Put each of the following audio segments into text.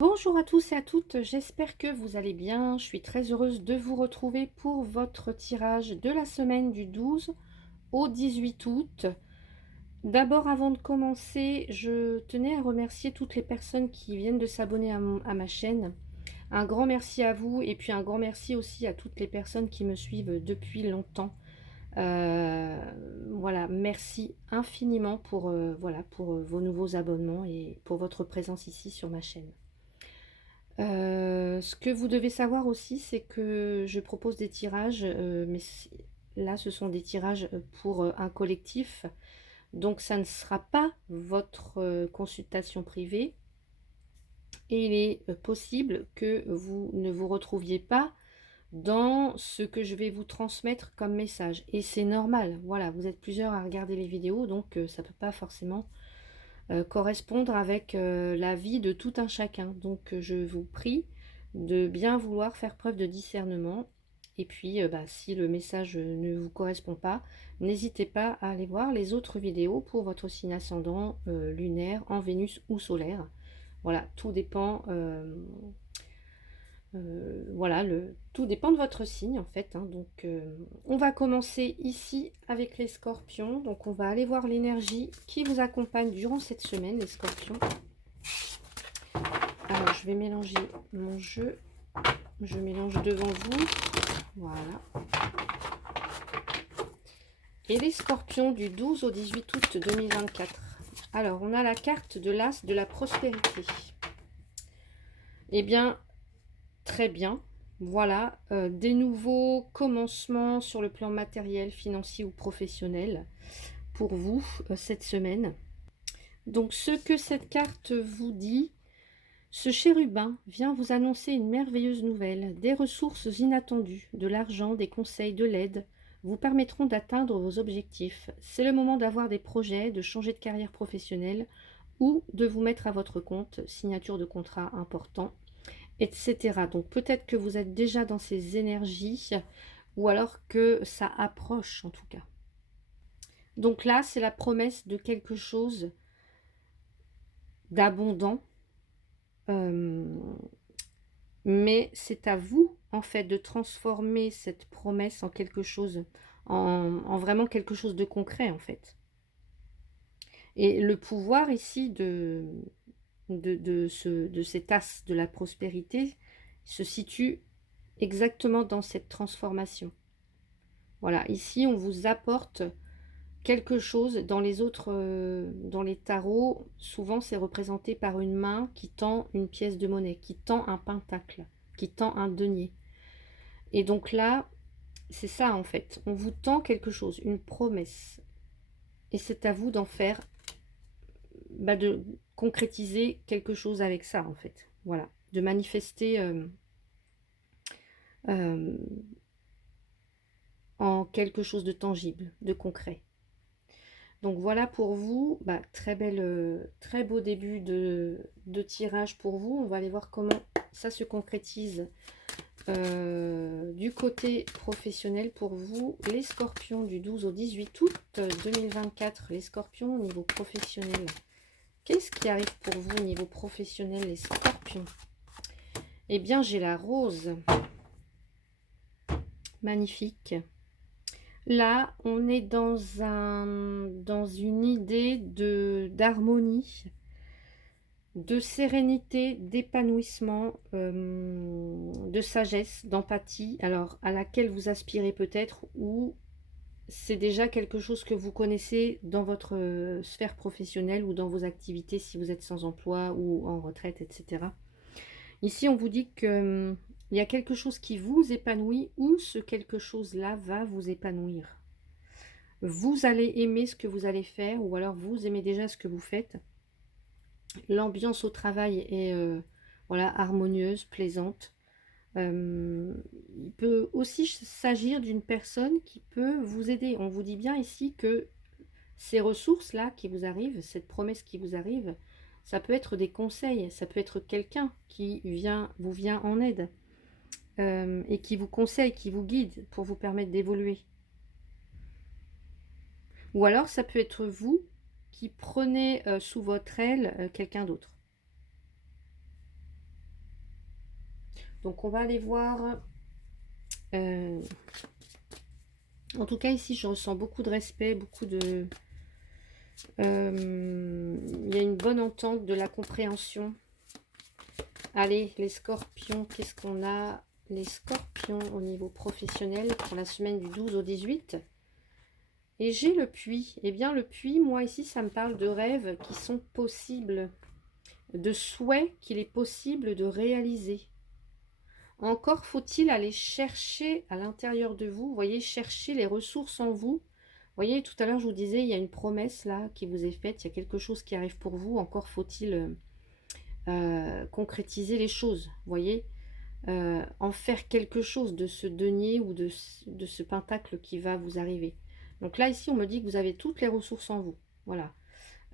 Bonjour à tous et à toutes, j'espère que vous allez bien. Je suis très heureuse de vous retrouver pour votre tirage de la semaine du 12 au 18 août. D'abord, avant de commencer, je tenais à remercier toutes les personnes qui viennent de s'abonner à ma chaîne. Un grand merci à vous et puis un grand merci aussi à toutes les personnes qui me suivent depuis longtemps. Voilà, merci infiniment pour, pour vos nouveaux abonnements et pour votre présence ici sur ma chaîne. Ce que vous devez savoir aussi, c'est que je propose des tirages, là, ce sont des tirages pour un collectif. Donc, ça ne sera pas votre consultation privée. Et il est possible que vous ne vous retrouviez pas dans ce que je vais vous transmettre comme message. Et c'est normal. Voilà, vous êtes plusieurs à regarder les vidéos, donc ça ne peut pas forcément correspondre avec la vie de tout un chacun. Donc je vous prie de bien vouloir faire preuve de discernement. Et puis si le message ne vous correspond pas, n'hésitez pas à aller voir les autres vidéos pour votre signe ascendant lunaire, en Vénus ou solaire. Voilà, tout dépend. Voilà, tout dépend de votre signe en fait, hein. Donc on va commencer ici avec les scorpions. Donc on va aller voir l'énergie qui vous accompagne durant cette semaine, les scorpions. Alors je vais mélanger mon jeu. Je mélange devant vous. Voilà. Et les scorpions du 12 au 18 août 2024. Alors on a la carte de l'as de la prospérité. Eh bien, très bien. Voilà, des nouveaux commencements sur le plan matériel, financier ou professionnel pour vous cette semaine. Donc, ce que cette carte vous dit, ce chérubin vient vous annoncer une merveilleuse nouvelle. Des ressources inattendues, de l'argent, des conseils, de l'aide vous permettront d'atteindre vos objectifs. C'est le moment d'avoir des projets, de changer de carrière professionnelle ou de vous mettre à votre compte, signature de contrat important, etc. Donc peut-être que vous êtes déjà dans ces énergies ou alors que ça approche en tout cas. Donc là, c'est la promesse de quelque chose d'abondant, mais c'est à vous en fait de transformer cette promesse en quelque chose, en vraiment quelque chose de concret en fait. Et le pouvoir ici de cet as de la prospérité se situe exactement dans cette transformation. Voilà, ici on vous apporte quelque chose. Dans les autres, dans les tarots, souvent c'est représenté par une main qui tend une pièce de monnaie, qui tend un pentacle, qui tend un denier. Et donc là, c'est ça en fait. On vous tend quelque chose, une promesse. Et c'est à vous d'en faire, de concrétiser quelque chose avec ça en fait. Voilà, de manifester euh, en quelque chose de tangible, de concret. Donc voilà pour vous, très beau début de tirage pour vous. On va aller voir comment ça se concrétise du côté professionnel pour vous. Les scorpions du 12 au 18 août 2024, les scorpions au niveau professionnel. Qu'est-ce qui arrive pour vous au niveau professionnel, les scorpions? Eh bien, j'ai la rose. Magnifique. Là, on est dans une idée d'harmonie, de sérénité, d'épanouissement, de sagesse, d'empathie, alors à laquelle vous aspirez peut-être, ou c'est déjà quelque chose que vous connaissez dans votre sphère professionnelle ou dans vos activités si vous êtes sans emploi ou en retraite, etc. Ici, on vous dit que il y a quelque chose qui vous épanouit ou ce quelque chose-là va vous épanouir. Vous allez aimer ce que vous allez faire ou alors vous aimez déjà ce que vous faites. L'ambiance au travail est voilà, harmonieuse, plaisante. Il peut aussi s'agir d'une personne qui peut vous aider. On vous dit bien ici que ces ressources-là qui vous arrivent, cette promesse qui vous arrive, ça peut être des conseils, ça peut être quelqu'un qui vous vient en aide et qui vous conseille, qui vous guide pour vous permettre d'évoluer. Ou alors ça peut être vous qui prenez sous votre aile quelqu'un d'autre. Donc on va aller voir. En tout cas ici je ressens beaucoup de respect, beaucoup de... il y a une bonne entente, de la compréhension. Allez, les scorpions, qu'est-ce qu'on a? Les scorpions au niveau professionnel pour la semaine du 12 au 18. Et j'ai le puits. Eh bien le puits, moi ici ça me parle de rêves qui sont possibles, de souhaits qu'il est possible de réaliser. Encore faut-il aller chercher à l'intérieur de vous, vous voyez, chercher les ressources en vous. Vous voyez, tout à l'heure je vous disais, il y a une promesse là qui vous est faite, il y a quelque chose qui arrive pour vous, encore faut-il concrétiser les choses, vous voyez, en faire quelque chose de ce denier ou de ce pentacle qui va vous arriver. Donc là ici on me dit que vous avez toutes les ressources en vous, voilà.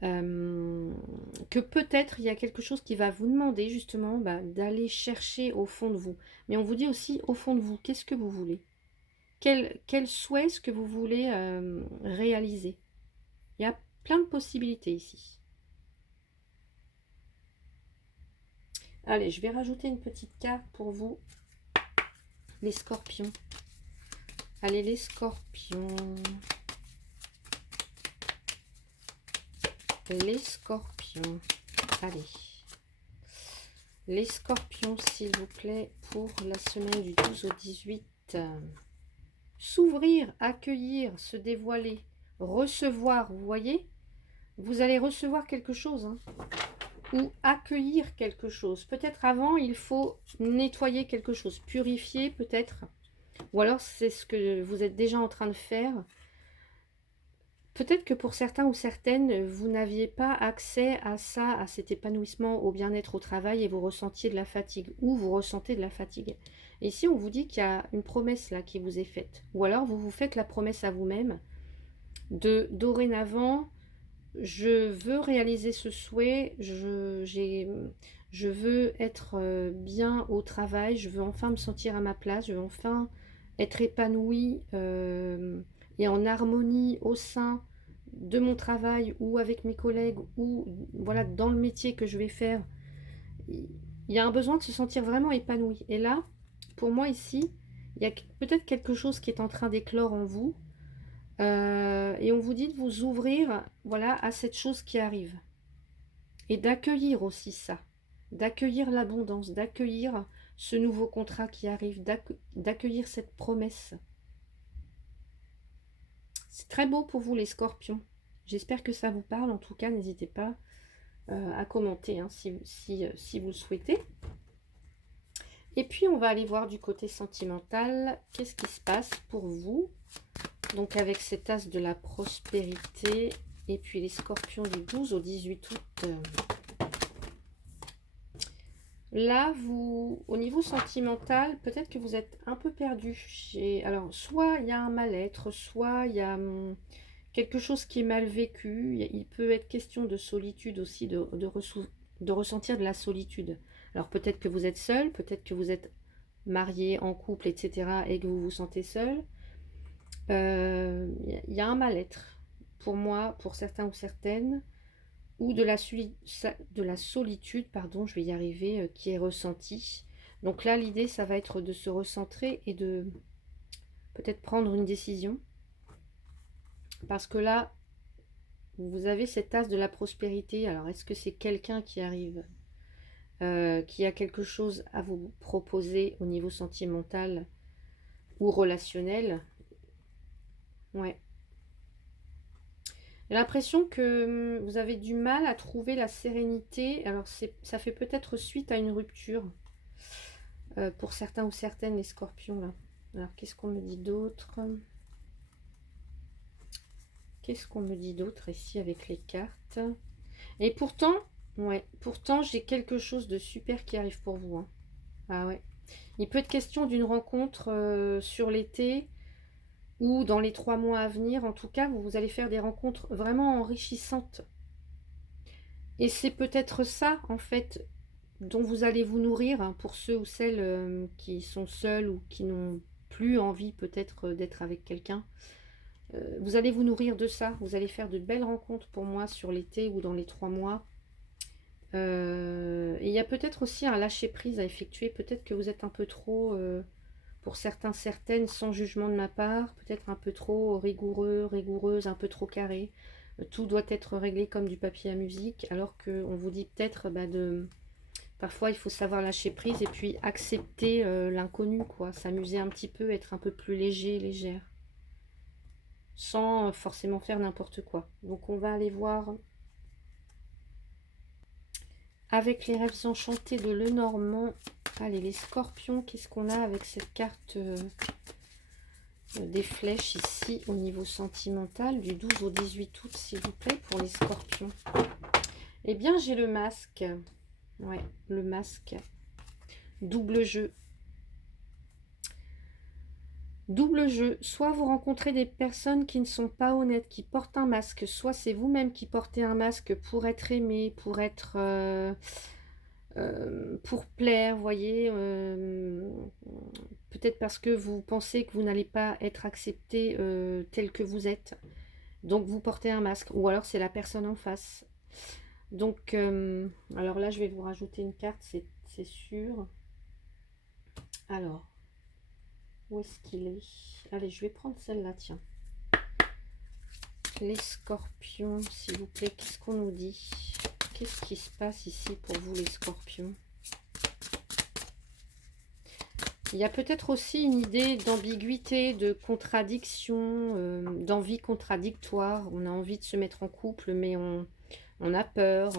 Que peut-être il y a quelque chose qui va vous demander justement d'aller chercher au fond de vous. Mais on vous dit aussi au fond de vous, qu'est-ce que vous voulez? Quel souhait est-ce que vous voulez réaliser? Il y a plein de possibilités ici. Allez, je vais rajouter une petite carte pour vous, les scorpions. Allez, les scorpions. Les scorpions. Allez. Les scorpions, s'il vous plaît, pour la semaine du 12 au 18. S'ouvrir, accueillir, se dévoiler, recevoir, vous voyez? Vous allez recevoir quelque chose, hein, ou accueillir quelque chose. Peut-être avant, il faut nettoyer quelque chose, purifier peut-être. Ou alors, c'est ce que vous êtes déjà en train de faire. Peut-être que pour certains ou certaines, vous n'aviez pas accès à ça, à cet épanouissement, au bien-être au travail et vous ressentiez de la fatigue ou vous ressentez de la fatigue. Et ici, on vous dit qu'il y a une promesse là qui vous est faite. Ou alors, vous vous faites la promesse à vous-même de dorénavant, je veux réaliser ce souhait, je veux être bien au travail, je veux enfin me sentir à ma place, je veux enfin être épanouie et en harmonie au sein de mon travail ou avec mes collègues ou voilà dans le métier que je vais faire. Il y a un besoin de se sentir vraiment épanoui. Et là, pour moi ici, il y a peut-être quelque chose qui est en train d'éclore en vous. Et on vous dit de vous ouvrir, voilà, à cette chose qui arrive. Et d'accueillir aussi ça. D'accueillir l'abondance, d'accueillir ce nouveau contrat qui arrive, d'accueillir cette promesse. C'est très beau pour vous les scorpions. J'espère que ça vous parle. En tout cas, n'hésitez pas à commenter hein, si vous le souhaitez. Et puis, on va aller voir du côté sentimental. Qu'est-ce qui se passe pour vous? Donc, avec cet as de la prospérité et puis les scorpions du 12 au 18 août. Là, vous, au niveau sentimental, peut-être que vous êtes un peu perdu. Alors, soit il y a un mal-être, soit il y a quelque chose qui est mal vécu. Il peut être question de solitude aussi, de ressentir de la solitude. Alors, peut-être que vous êtes seul, peut-être que vous êtes marié, en couple, etc. et que vous vous sentez seul. Il y a un mal-être, pour moi, pour certains ou certaines, ou de la solitude, pardon, je vais y arriver, qui est ressentie. Donc là, l'idée, ça va être de se recentrer et de peut-être prendre une décision. Parce que là, vous avez cet as de la prospérité. Alors, est-ce que c'est quelqu'un qui arrive, qui a quelque chose à vous proposer au niveau sentimental ou relationnel? Ouais. J'ai l'impression que vous avez du mal à trouver la sérénité. Alors, ça fait peut-être suite à une rupture pour certains ou certaines, les scorpions, là. Alors, qu'est-ce qu'on me dit d'autre? Qu'est-ce qu'on me dit d'autre ici avec les cartes? Et pourtant, ouais, pourtant, j'ai quelque chose de super qui arrive pour vous. Hein. Ah ouais. Il peut être question d'une rencontre sur l'été ou dans les 3 mois à venir. En tout cas, vous allez faire des rencontres vraiment enrichissantes. Et c'est peut-être ça, en fait, dont vous allez vous nourrir hein, pour ceux ou celles qui sont seuls ou qui n'ont plus envie peut-être d'être avec quelqu'un. Vous allez vous nourrir de ça. Vous allez faire de belles rencontres pour moi sur l'été ou dans les 3 mois. Et il y a peut-être aussi un lâcher-prise à effectuer. Peut-être que vous êtes un peu trop, pour certains, certaines, sans jugement de ma part, peut-être un peu trop rigoureux, rigoureuse, un peu trop carré. Tout doit être réglé comme du papier à musique, alors qu'on vous dit peut-être de... Parfois, il faut savoir lâcher prise et puis accepter l'inconnu, quoi. S'amuser un petit peu, être un peu plus léger, légère. Sans forcément faire n'importe quoi. Donc, on va aller voir avec les rêves enchantés de Lenormand. Allez, les scorpions, qu'est-ce qu'on a avec cette carte des flèches ici au niveau sentimental du 12 au 18 août, s'il vous plaît, pour les scorpions? Eh bien, j'ai le masque. Ouais, le masque. Double jeu. Double jeu. Soit vous rencontrez des personnes qui ne sont pas honnêtes, qui portent un masque, soit c'est vous-même qui portez un masque pour être aimé, pour être... pour plaire, vous voyez, peut-être parce que vous pensez que vous n'allez pas être accepté tel que vous êtes, donc vous portez un masque, ou alors c'est la personne en face. Donc, alors là, je vais vous rajouter une carte, c'est sûr. Alors, où est-ce qu'il est? Allez, je vais prendre celle-là, tiens. Les scorpions, s'il vous plaît, qu'est-ce qu'on nous dit? Qu'est-ce qui se passe ici pour vous, les scorpions? Il y a peut-être aussi une idée d'ambiguïté, de contradiction, d'envie contradictoire. On a envie de se mettre en couple, mais on a peur.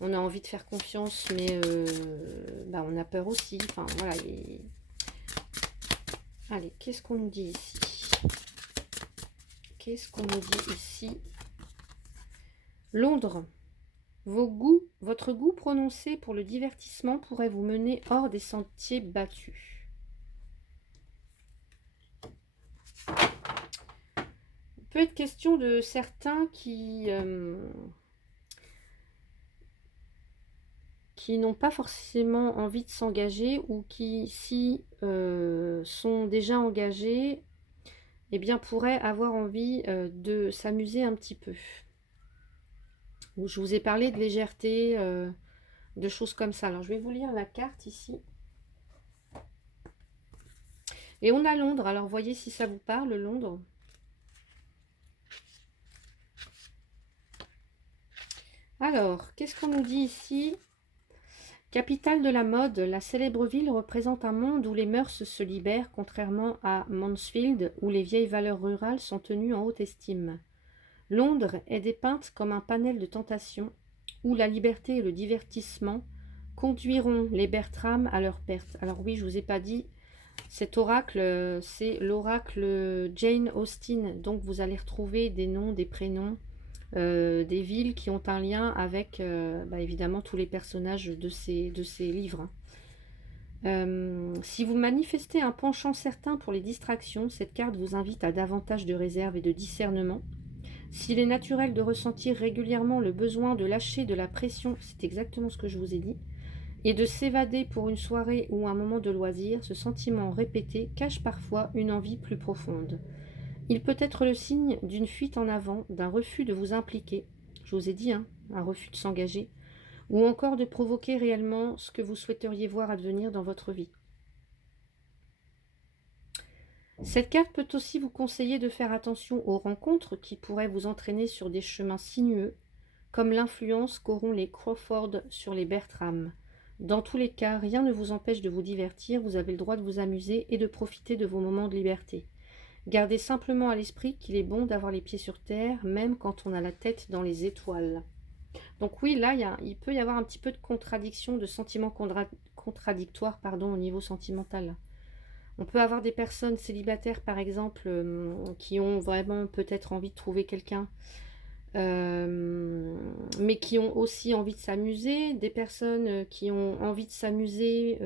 On a envie de faire confiance, mais on a peur aussi. Enfin, voilà. Allez, qu'est-ce qu'on nous dit ici? Qu'est-ce qu'on nous dit ici? Londres. Votre goût prononcé pour le divertissement pourrait vous mener hors des sentiers battus. Il peut être question de certains qui n'ont pas forcément envie de s'engager, ou qui, si sont déjà engagés, eh bien, pourraient avoir envie de s'amuser un petit peu. Je vous ai parlé de légèreté, de choses comme ça. Alors, je vais vous lire la carte ici. Et on a Londres. Alors, voyez si ça vous parle, Londres. Alors, qu'est-ce qu'on nous dit ici? Capitale de la mode, la célèbre ville représente un monde où les mœurs se libèrent, contrairement à Mansfield, où les vieilles valeurs rurales sont tenues en haute estime. Londres est dépeinte comme un panel de tentations, où la liberté et le divertissement conduiront les Bertram à leur perte. Alors oui, je ne vous ai pas dit, cet oracle, c'est l'oracle Jane Austen, donc vous allez retrouver des noms, des prénoms, des villes qui ont un lien avec évidemment tous les personnages de ces livres. Si vous manifestez un penchant certain pour les distractions, cette carte vous invite à davantage de réserve et de discernement. S'il est naturel de ressentir régulièrement le besoin de lâcher de la pression, c'est exactement ce que je vous ai dit, et de s'évader pour une soirée ou un moment de loisir, ce sentiment répété cache parfois une envie plus profonde. Il peut être le signe d'une fuite en avant, d'un refus de vous impliquer, je vous ai dit, un refus de s'engager, ou encore de provoquer réellement ce que vous souhaiteriez voir advenir dans votre vie. Cette carte peut aussi vous conseiller de faire attention aux rencontres qui pourraient vous entraîner sur des chemins sinueux, comme l'influence qu'auront les Crawford sur les Bertram. Dans tous les cas, rien ne vous empêche de vous divertir, vous avez le droit de vous amuser et de profiter de vos moments de liberté. Gardez simplement à l'esprit qu'il est bon d'avoir les pieds sur terre, même quand on a la tête dans les étoiles. Donc oui, là, il peut y avoir un petit peu de contradiction, de sentiments contradictoires, au niveau sentimental. On peut avoir des personnes célibataires, par exemple, qui ont vraiment peut-être envie de trouver quelqu'un, mais qui ont aussi envie de s'amuser. Des personnes qui ont envie de s'amuser,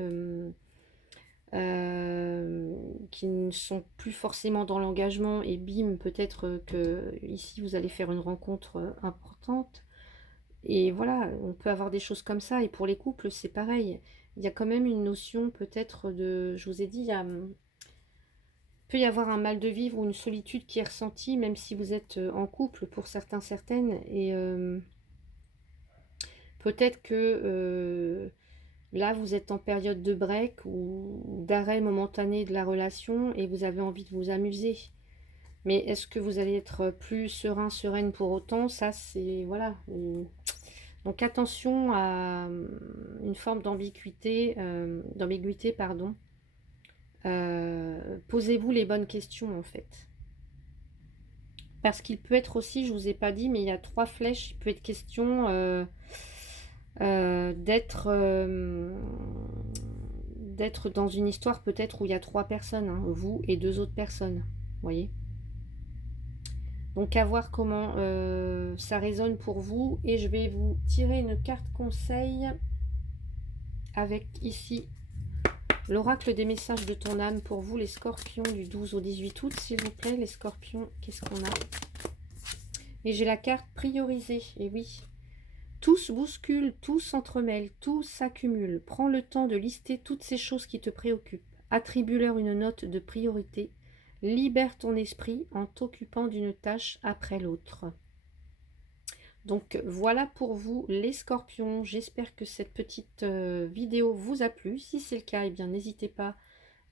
qui ne sont plus forcément dans l'engagement, et bim, peut-être que ici, vous allez faire une rencontre importante. Et voilà, on peut avoir des choses comme ça. Et pour les couples, c'est pareil. Il y a quand même une notion peut-être de... Je vous ai dit, peut y avoir un mal de vivre ou une solitude qui est ressentie, même si vous êtes en couple pour certains, certaines. Et Peut-être que là, vous êtes en période de break ou d'arrêt momentané de la relation et vous avez envie de vous amuser. Mais est-ce que vous allez être plus serein, sereine pour autant? Ça, c'est... Voilà. Donc attention à une forme d'ambiguïté, pardon. Posez-vous les bonnes questions, en fait. Parce qu'il peut être aussi, je vous ai pas dit, mais il y a 3 flèches, il peut être question d'être dans une histoire peut-être où il y a 3 personnes, hein, vous et 2 autres personnes, vous voyez. Donc à voir comment ça résonne pour vous. Et je vais vous tirer une carte conseil avec ici l'oracle des messages de ton âme pour vous les scorpions du 12 au 18 août, s'il vous plaît. Les scorpions, qu'est-ce qu'on a? Et j'ai la carte priorisée, et oui. Tout se bouscule, tout s'entremêle, tout s'accumule. Prends le temps de lister toutes ces choses qui te préoccupent. Attribue-leur une note de priorité. Libère ton esprit en t'occupant d'une tâche après l'autre. Donc voilà pour vous les scorpions. J'espère que cette petite vidéo vous a plu. Si c'est le cas, eh bien n'hésitez pas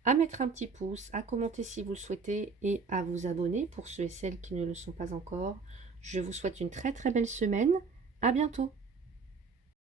à mettre un petit pouce, à commenter si vous le souhaitez et à vous abonner pour ceux et celles qui ne le sont pas encore. Je vous souhaite une très très belle semaine. À bientôt.